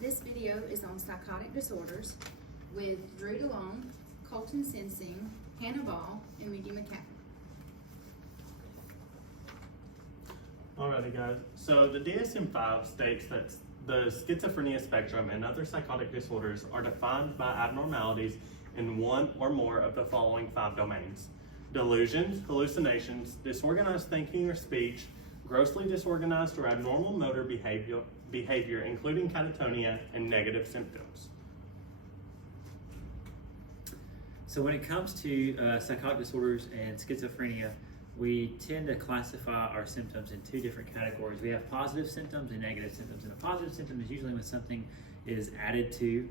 This video is on psychotic disorders with Drew DeLong, Colton Sensing, Hannah Ball, and Moody McCaffrey. Alrighty guys, so the DSM-5 states that the schizophrenia spectrum and other psychotic disorders are defined by abnormalities in one or more of the following 5 domains: delusions, hallucinations, disorganized thinking or speech, grossly disorganized or abnormal motor behavior including catatonia, and negative symptoms. So when it comes to psychotic disorders and schizophrenia, we tend to classify our symptoms in 2 different categories. We have positive symptoms and negative symptoms. And a positive symptom is usually when something is added to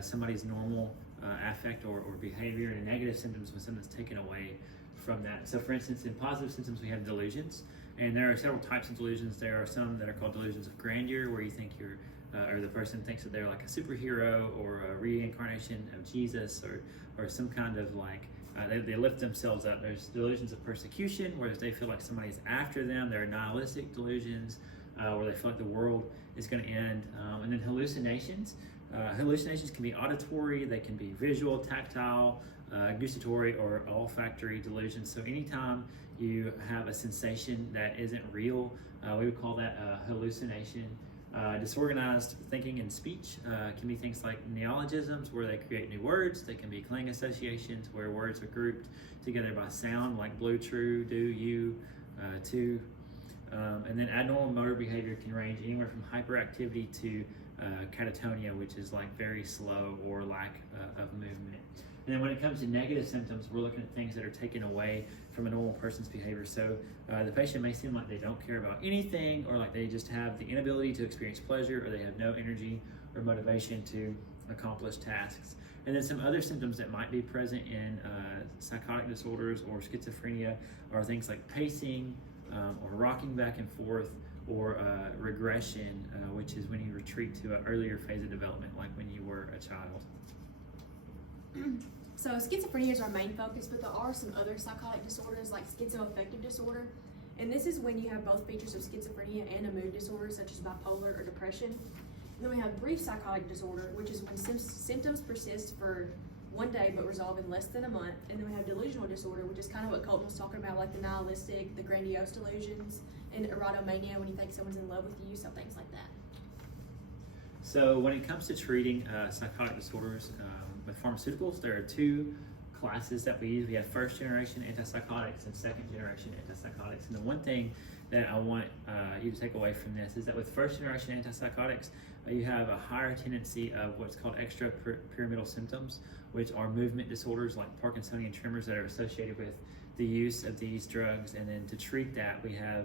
somebody's normal affect or behavior, and a negative symptom is when something's taken away from that. So for instance, in positive symptoms, we have delusions. And there are several types of delusions. There are some that are called delusions of grandeur, where you think you're, or the person thinks that they're like a superhero or a reincarnation of Jesus, or some kind of like, they lift themselves up. There's delusions of persecution, where they feel like somebody's after them. There are nihilistic delusions, where they feel like the world is going to end. And then hallucinations. Hallucinations can be auditory, they can be visual, tactile, gustatory, or olfactory delusions. So anytime you have a sensation that isn't real, we would call that a hallucination. Disorganized thinking and speech can be things like neologisms, where they create new words. They can be clang associations, where words are grouped together by sound, like blue, true, do, you, to. And then abnormal motor behavior can range anywhere from hyperactivity to catatonia, which is like very slow or lack of movement. And then when it comes to negative symptoms, we're looking at things that are taken away from a normal person's behavior. So the patient may seem like they don't care about anything, or like they just have the inability to experience pleasure, or they have no energy or motivation to accomplish tasks. And then some other symptoms that might be present in psychotic disorders or schizophrenia are things like pacing, or rocking back and forth, or regression, which is when you retreat to an earlier phase of development, like when you were a child. So schizophrenia is our main focus, but there are some other psychotic disorders like schizoaffective disorder. And this is when you have both features of schizophrenia and a mood disorder, such as bipolar or depression. And then we have brief psychotic disorder, which is when symptoms persist for 1 day but resolve in less than a month. And then we have delusional disorder, which is kind of what Colton was talking about, like the nihilistic, the grandiose delusions, and erotomania, when you think someone's in love with you, so things like that. So when it comes to treating psychotic disorders with pharmaceuticals, there are 2 classes that we use. We have first generation antipsychotics and second generation antipsychotics. And the one thing that I want you to take away from this is that with first generation antipsychotics, you have a higher tendency of what's called extrapyramidal symptoms, which are movement disorders like Parkinsonian tremors that are associated with the use of these drugs. And then to treat that, we have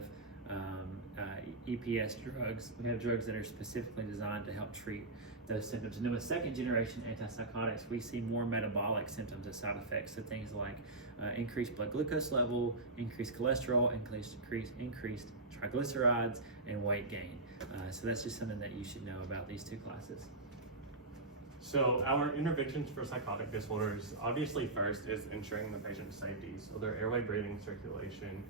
EPS drugs. We have drugs that are specifically designed to help treat those symptoms. And then with second generation antipsychotics, we see more metabolic symptoms as side effects. So things like increased blood glucose level, increased cholesterol, increased triglycerides, and weight gain. So that's just something that you should know about these 2 classes. So our interventions for psychotic disorders, obviously first is ensuring the patient's safety, so their airway, breathing, circulation.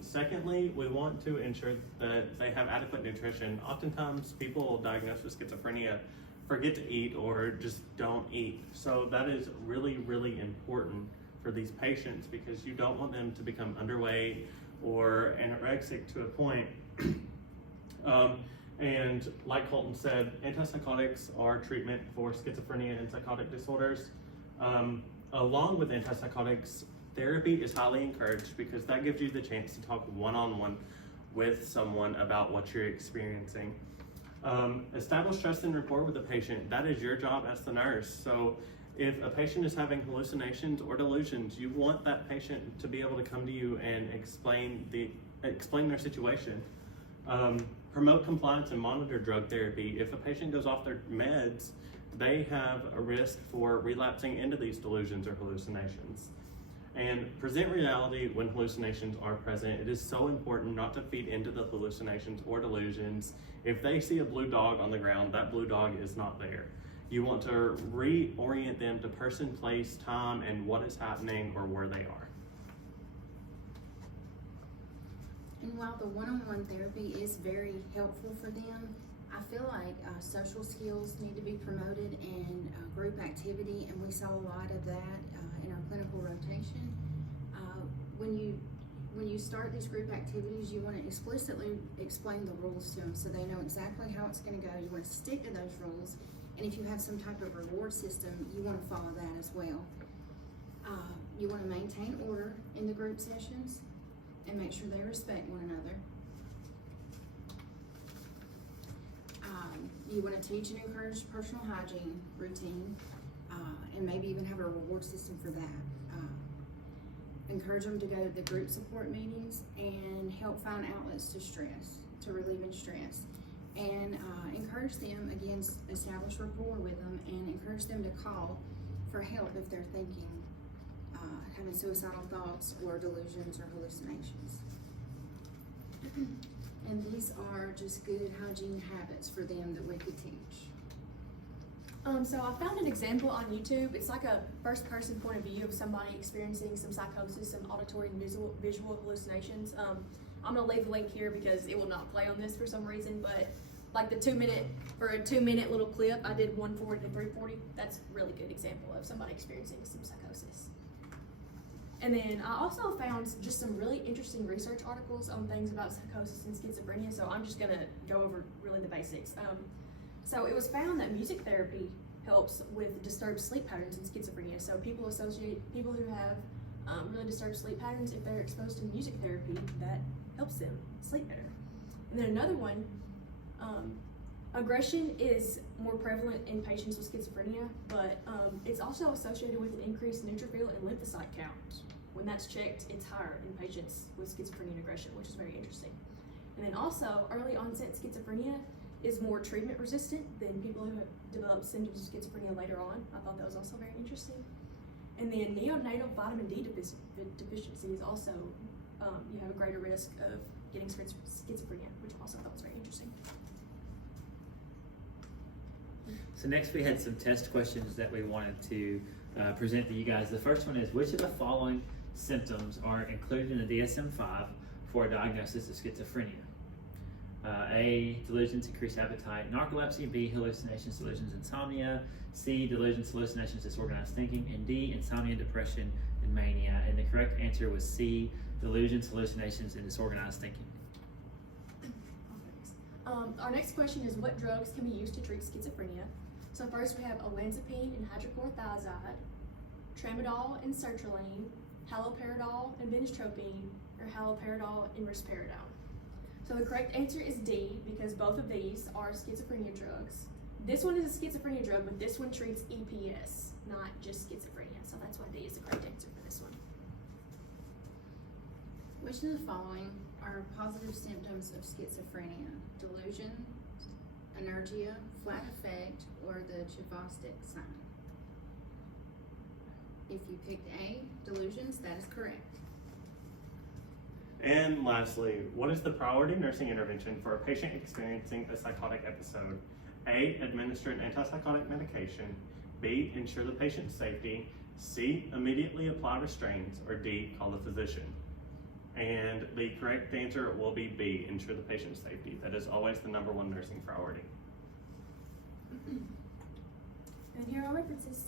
Secondly, we want to ensure that they have adequate nutrition. Oftentimes people diagnosed with schizophrenia forget to eat or just don't eat. So that is really, really important for these patients, because you don't want them to become underweight or anorexic to a point. And like Colton said, antipsychotics are treatment for schizophrenia and psychotic disorders. Along with antipsychotics, therapy is highly encouraged, because that gives you the chance to talk one-on-one with someone about what you're experiencing. Establish trust and rapport with the patient. That is your job as the nurse. So if a patient is having hallucinations or delusions, you want that patient to be able to come to you and explain their situation. Promote compliance and monitor drug therapy. If a patient goes off their meds, they have a risk for relapsing into these delusions or hallucinations. And present reality when hallucinations are present. It is so important not to feed into the hallucinations or delusions. If they see a blue dog on the ground, that blue dog is not there. You want to reorient them to person, place, time, and what is happening or where they are. And while the one-on-one therapy is very helpful for them, I feel like social skills need to be promoted and group activity, and we saw a lot of that in our clinical rotation. When you start these group activities, you want to explicitly explain the rules to them so they know exactly how it's going to go. You want to stick to those rules, and if you have some type of reward system, you want to follow that as well. You want to maintain order in the group sessions and make sure they respect one another. You want to teach and encourage personal hygiene routine, and maybe even have a reward system for that. Encourage them to go to the group support meetings and help find outlets to relieving stress. And encourage them, again, establish rapport with them and encourage them to call for help if they're thinking, having suicidal thoughts or delusions or hallucinations. And these are just good hygiene habits for them that we could teach. So I found an example on YouTube. It's like a first-person point of view of somebody experiencing some psychosis, some auditory and visual hallucinations. I'm gonna leave the link here because it will not play on this for some reason, but like for a 2-minute little clip, I did 140 to 340. That's a really good example of somebody experiencing some psychosis. And then I also found just some really interesting research articles on things about psychosis and schizophrenia, so I'm just gonna go over really the basics. So it was found that music therapy helps with disturbed sleep patterns in schizophrenia. So people who have really disturbed sleep patterns, if they're exposed to music therapy, that helps them sleep better. And then another one, aggression is more prevalent in patients with schizophrenia, but it's also associated with an increased neutrophil and lymphocyte count. When that's checked, it's higher in patients with schizophrenia and aggression, which is very interesting. And then also, early onset schizophrenia is more treatment resistant than people who have developed symptoms of schizophrenia later on. I thought that was also very interesting. And then neonatal vitamin D deficiency is also, you have a greater risk of getting schizophrenia, which I also thought was very interesting. So next we had some test questions that we wanted to present to you guys. The first one is, which of the following symptoms are included in the DSM-5 for a diagnosis of schizophrenia? A, delusions, increased appetite, narcolepsy. B, hallucinations, delusions, insomnia. C, delusions, hallucinations, disorganized thinking. And D, insomnia, depression, and mania. And the correct answer was C, delusions, hallucinations, and disorganized thinking. Our next question is, what drugs can be used to treat schizophrenia? So first we have olanzapine and hydrochlorothiazide, tramadol and sertraline, haloperidol and benztropine, or haloperidol and risperidone. So the correct answer is D, because both of these are schizophrenia drugs. This one is a schizophrenia drug, but this one treats EPS, not just schizophrenia. So that's why D is the correct answer for this one. Which of the following are positive symptoms of schizophrenia? Delusion, anergia, flat affect, or the Chavostic sign? If you picked A, delusions, that is correct. And lastly, what is the priority nursing intervention for a patient experiencing a psychotic episode? A, administer an antipsychotic medication. B, ensure the patient's safety. C, immediately apply restraints. Or D, call the physician. And the correct answer will be B, ensure the patient's safety. That is always the #1 nursing priority. And here are our references.